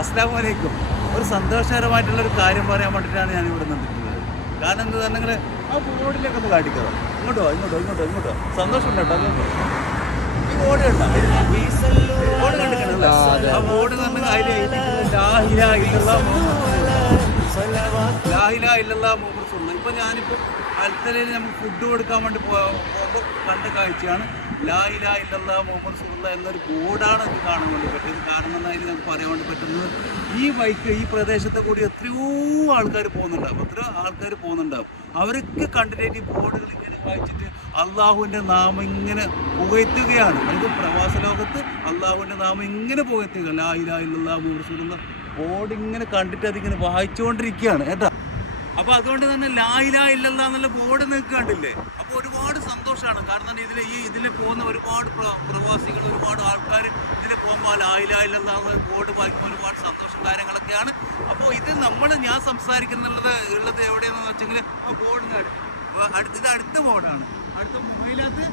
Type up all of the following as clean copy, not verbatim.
അസ്സലാമു അലൈക്കും. ഒരു സന്തോഷകരമായിട്ടുള്ള ഒരു കാര്യം പറയാൻ വേണ്ടിയിട്ടാണ് ഞാൻ ഇവിടെ നിന്നിട്ടുള്ളത്. കാരണം എന്താ നിങ്ങൾ ആ ബോർഡിലേക്ക് ഒന്ന് കാട്ടിക്കോ. ഇങ്ങോട്ടോ ഇങ്ങോട്ടോ ഇങ്ങോട്ടോ ഇങ്ങോട്ടോ. സന്തോഷമുണ്ട് കേട്ടോ. ഈ ബോർഡ് കണ്ടോ? ബോർഡ് കണ്ടിട്ടുണ്ടല്ലോ. ആ ബോർഡ് തന്നെ അതിൽ ഇപ്പൊ ഞാനിപ്പോ അൽത്തലയിൽ നമുക്ക് ഫുഡ് കൊടുക്കാൻ വേണ്ടി പോകുമ്പോൾ കണ്ട കാഴ്ചയാണ് ലാ ഇലാഹ ഇല്ലല്ലാഹ് മുഹമ്മദ് റസൂലുള്ളാഹ് എന്നൊരു ബോർഡാണ് ഇത് കാണാൻ വേണ്ടി പറ്റിയത്. കാരണം എന്നാലും നമുക്ക് പറയാൻ വേണ്ടി പറ്റുന്നത് ഈ പ്രദേശത്തെ കൂടി എത്രയോ ആൾക്കാർ പോകുന്നുണ്ടാവും. അവരൊക്കെ കണ്ടിട്ട് ഈ ബോർഡുകൾ ഇങ്ങനെ വായിച്ചിട്ട് അള്ളാഹുവിൻ്റെ നാമം ഇങ്ങനെ പുകഴ്ത്തുകയാണ്. നമുക്ക് പ്രവാസ ലോകത്ത് അള്ളാഹുവിൻ്റെ നാമം ഇങ്ങനെ പുകഴ്ത്തുക, ലാ ഇലാഹ ഇല്ലല്ലാഹ് മുഹമ്മദ് റസൂലുള്ളാഹ് ബോർഡ് ഇങ്ങനെ കണ്ടിട്ട് അതിങ്ങനെ വായിച്ചുകൊണ്ടിരിക്കുകയാണ് കേട്ടോ. അപ്പോൾ അതുകൊണ്ട് തന്നെ ലാ ഇലാഹ ഇല്ലല്ലാഹ് എന്നുള്ള ബോർഡ് നിങ്ങൾക്ക് കണ്ടില്ലേ. അപ്പോൾ ഒരുപാട് സന്തോഷമാണ്. കാരണം ഇതിലെ പോകുന്ന ഒരുപാട് പ്രവാസികൾ, ഒരുപാട് ആൾക്കാർ ഇതിലെ പോകുമ്പോൾ ലാ ഇലാഹ ഇല്ലല്ലാഹ് എന്ന ബോർഡ് വായിക്കുമ്പോൾ ഒരുപാട് സന്തോഷം കാര്യങ്ങളൊക്കെയാണ്. അപ്പോൾ ഇത് ഞാൻ സംസാരിക്കുന്നുള്ളത് എവിടെയാണെന്ന് വെച്ചെങ്കിൽ ബോർഡിനാണ് അടുത്ത ബോർഡാണ്. അടുത്ത മൊബൈലകത്ത്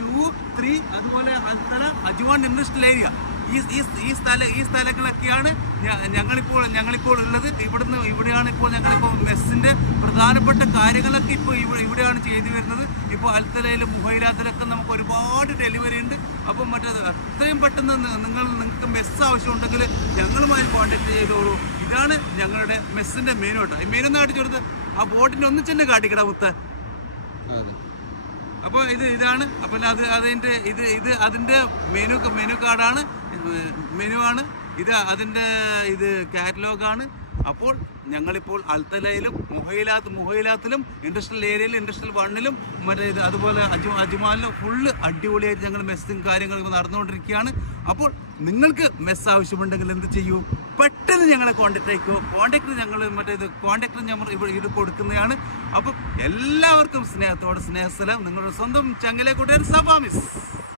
2, 3 അതുപോലെ അൽത്തല അജ്വാൻ ഇൻഡസ്ട്രിയൽ ഏരിയ ഈ സ്ഥലങ്ങളൊക്കെയാണ് ഞങ്ങളിപ്പോൾ ഉള്ളത്. ഇവിടെയാണ് ഇപ്പോൾ ഞങ്ങളിപ്പോൾ മെസ്സിൻ്റെ പ്രധാനപ്പെട്ട കാര്യങ്ങളൊക്കെ ഇവിടെയാണ് ചെയ്തു വരുന്നത്. ഇപ്പോൾ അൽത്തലയിലും മുഹൈലാത്തിലൊക്കെ നമുക്ക് ഒരുപാട് ഡെലിവറി ഉണ്ട്. അപ്പം അത്രയും പെട്ടെന്ന് നിങ്ങൾക്ക് മെസ്സ് ആവശ്യമുണ്ടെങ്കിൽ ഞങ്ങളുമായി കോൺടാക്ട് ചെയ്തോളൂ. ഇതാണ് ഞങ്ങളുടെ മെസ്സിൻ്റെ മെനു കേട്ടോ. ഈ മെനു ഒന്ന് കാട്ടിച്ചു കൊടുത്ത് ആ ബോട്ടിൻ്റെ ഒന്നിച്ചെന്നെ കാട്ടിക്കട മുത്ത്. അപ്പോൾ ഇതാണ്. അപ്പം അതിൻ്റെ മെനു കാർഡാണ്, മെനുവാണ് ഇത്. ഇത് കാറ്റലോഗാണ്. അപ്പോൾ ഞങ്ങളിപ്പോൾ അൽത്തലയിലും മുഹൈലാത്തിലും ഇൻഡസ്ട്രിയൽ ഏരിയയിലും ഇൻഡസ്ട്രിയൽ 1-ലും അതുപോലെ അജ്മാലിലും ഫുള്ള് അടിപൊളിയായിട്ട് ഞങ്ങൾ മെസ്സും കാര്യങ്ങളൊക്കെ നടന്നുകൊണ്ടിരിക്കുകയാണ്. അപ്പോൾ നിങ്ങൾക്ക് മെസ്സ് ആവശ്യമുണ്ടെങ്കിൽ എന്ത് ചെയ്യൂ, പെട്ടെന്ന് ഞങ്ങളെ കോൺടാക്ട് അയക്കുമോ. കോൺടാക്ട് ഞങ്ങൾ ഇവിടെ കൊടുക്കുന്നതാണ്. അപ്പം എല്ലാവർക്കും സ്നേഹത്തോടെ സ്നേഹസ്ഥലം നിങ്ങളുടെ സ്വന്തം ചങ്ങലെ കൂട്ടുകാരൻ സഫാ മിസ്.